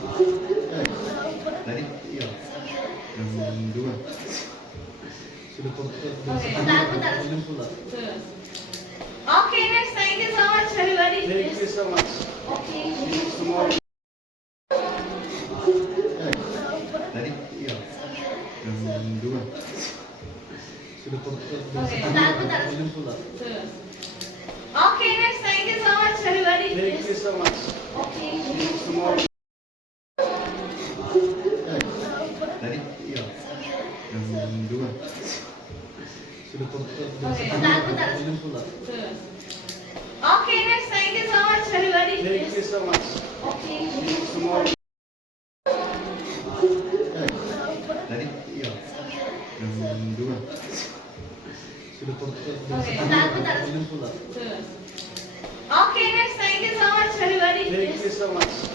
Tadi, iya. Yang dua. Sudah Okay, bentar. pulang. Okay, next. Thank you so much, everybody. Thank you so much. Okay. Tomorrow. Tadi, iya. Yang dua. Sudah Okay, bentar. pulang. Okay, next. Thank you so much, everybody. Thank you so much. Okay. Tomorrow. Tadi, iya. Yang dua. Sudah Okay, bentar. pulang. Okay, next. Thank you so much, everybody. Thank you so much. Okay. Tomorrow. Tadi, iya. Yang dua. Sudah Okay, bentar. pulang. Okay, next. Thank you so much, everybody. Thank you so much.